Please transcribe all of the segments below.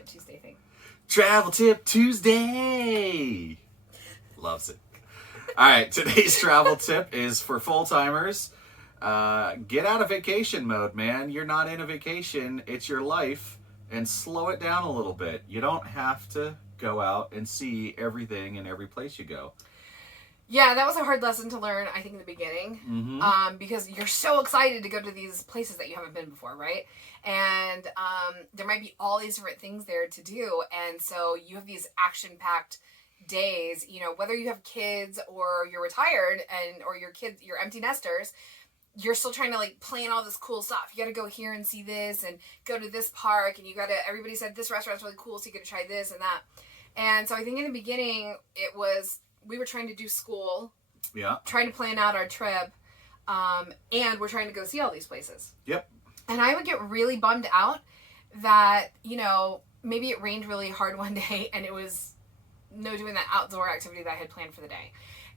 Tip Tuesday thing. Travel Tip Tuesday. Loves it. All right, today's travel tip is for full-timers. Get out of vacation mode, man. You're not in a vacation. It's your life. And slow it down a little bit. You don't have to go out and see everything in every place you go. Yeah, that was a hard lesson to learn, I think, in the beginning. Mm-hmm. Because you're so excited to go to these places that you haven't been before, right? And there might be all these different things there to do. And so you have these action-packed days, you know, whether you have kids or you're retired or your kids, you're empty nesters, you're still trying to like plan all this cool stuff. You got to go here and see this and go to this park, and everybody said this restaurant's really cool, so you got to try this and that. And so I think in the beginning we were trying to do school, trying to plan out our trip, and we're trying to go see all these places. Yep. And I would get really bummed out that, you know, maybe it rained really hard one day and it was no doing that outdoor activity that I had planned for the day.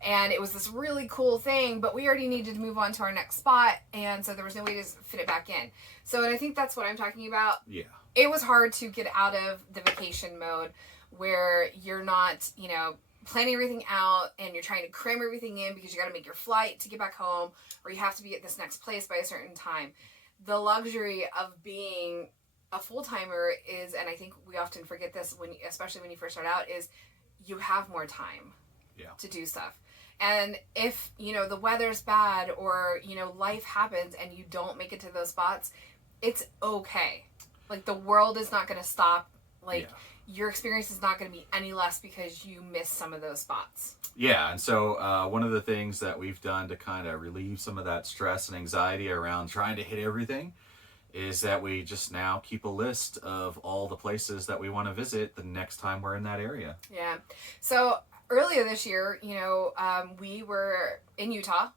And it was this really cool thing, but we already needed to move on to our next spot, and so there was no way to fit it back in. So, and I think that's what I'm talking about. Yeah. It was hard to get out of the vacation mode where you're not, you know, planning everything out and you're trying to cram everything in because you got to make your flight to get back home, or you have to be at this next place by a certain time. The luxury of being a full-timer is, and I think we often forget this, especially when you first start out, is you have more time to do stuff. And if, you know, the weather's bad or, you know, life happens and you don't make it to those spots, it's okay. Like, the world is not going to stop. Like, your experience is not going to be any less because you miss some of those spots. Yeah, and so one of the things that we've done to kind of relieve some of that stress and anxiety around trying to hit everything is that we just now keep a list of all the places that we want to visit the next time we're in that area. Yeah. So earlier this year, you know, we were in Utah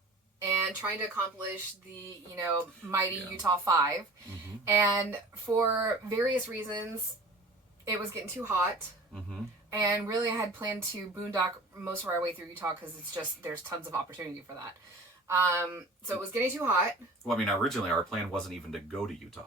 and trying to accomplish the, you know, mighty Utah 5. Mm-hmm. And for various reasons, it was getting too hot. Mm-hmm. And really, I had planned to boondock most of our way through Utah because it's just, there's tons of opportunity for that. So it was getting too hot. Well, I mean, originally our plan wasn't even to go to Utah.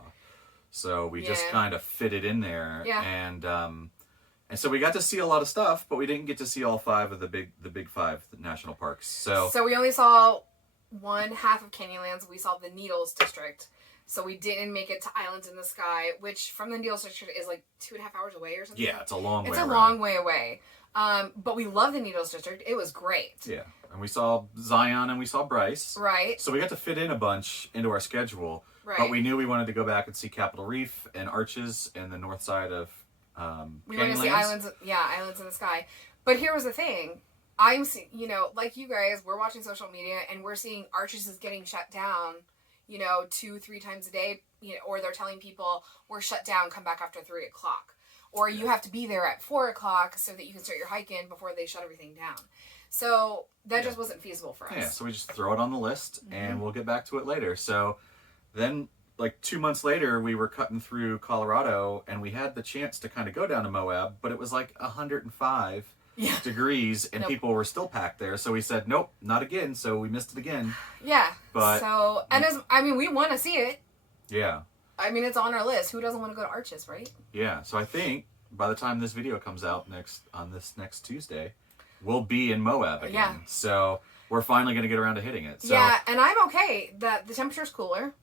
So we just kind of fit it in there. Yeah. And so we got to see a lot of stuff, but we didn't get to see all 5 of the big 5 national parks. So we only saw one half of Canyonlands. We saw the Needles District. So we didn't make it to Islands in the Sky, which from the Needles District is like 2.5 hours away or something. Yeah, it's a long way. It's a long way away. But we love the Needles District. It was great. Yeah. And we saw Zion and we saw Bryce. Right. So we got to fit in a bunch into our schedule. Right. But we knew we wanted to go back and see Capitol Reef and Arches and the north side of we want to see Islands in the Sky. But here was the thing. I'm seeing, you know, like you guys, we're watching social media and we're seeing Arches is getting shut down, you know, 2-3 times a day, you know, or they're telling people we're shut down, come back after 3 o'clock. Or you have to be there at 4 o'clock so that you can start your hike in before they shut everything down. So that just wasn't feasible for us. Yeah, so we just throw it on the list and we'll get back to it later. So then, like 2 months later, we were cutting through Colorado and we had the chance to kind of go down to Moab, but it was like 105 degrees and people were still packed there. So we said, nope, not again. So we missed it again. Yeah. But so, and we want to see it. Yeah. I mean, it's on our list. Who doesn't want to go to Arches, right? Yeah. So I think by the time this video comes out next Tuesday, we'll be in Moab again. Yeah. So we're finally going to get around to hitting it. So, yeah, and I'm okay that the temperature's cooler.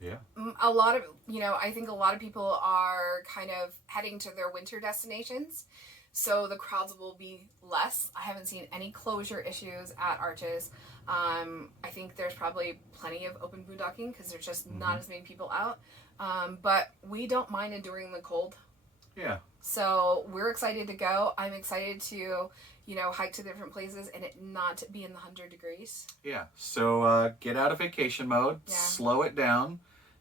Yeah. A lot of, you know, I think a lot of people are kind of heading to their winter destinations. So the crowds will be less. I haven't seen any closure issues at Arches. I think there's probably plenty of open boondocking because there's just not as many people out. But we don't mind enduring the cold. Yeah. So we're excited to go. I'm excited to, you know, hike to different places and it not be in the 100 degrees. Yeah. So get out of vacation mode, slow it down,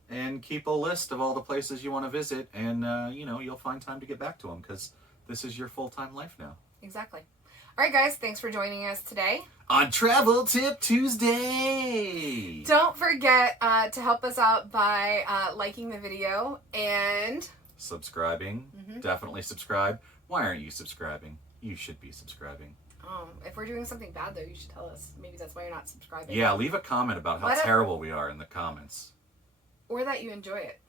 and keep a list of all the places you want to visit. And, you know, you'll find time to get back to them because this is your full-time life now. Exactly. All right, guys. Thanks for joining us today on Travel Tip Tuesday. Don't forget to help us out by liking the video and subscribing. Definitely subscribe. Why aren't you subscribing? You should be subscribing. Oh, if we're doing something bad, though, you should tell us. Maybe that's why you're not subscribing. Yeah, leave a comment about how terrible we are in the comments. Or that you enjoy it.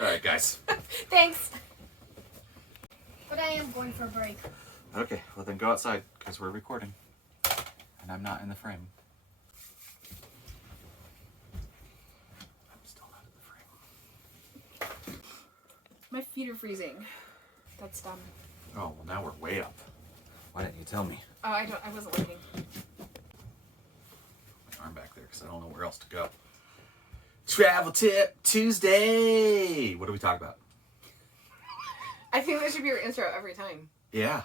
All right, guys. Thanks. But I am going for a break. Okay, well then go outside because we're recording. And I'm not in the frame. I'm still not in the frame. My feet are freezing. That's dumb. Oh, well now we're way up. Why didn't you tell me? Oh, I wasn't looking. My arm back there because I don't know where else to go. Travel Tip Tuesday. What do we talk about? I think that should be your intro every time. Yeah,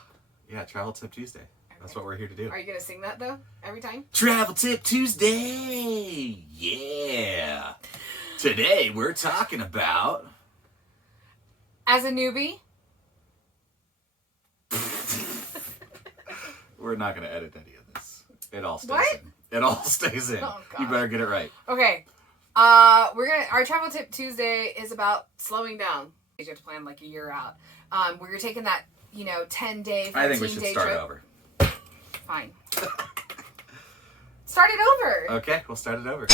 Travel Tip Tuesday. That's what we're here to do. Are you gonna sing that though every time? Travel Tip Tuesday. Yeah. Today we're talking about. As a newbie. We're not going to edit any of this. It all stays What? in. It all stays in. Oh, You gosh. better get it right. Okay. Our travel tip Tuesday is about slowing down. You have to plan like a year out. Where you're taking that, 10-day, 14-day I think we should start trip. over. Fine. Start it over. Okay, we'll start it over.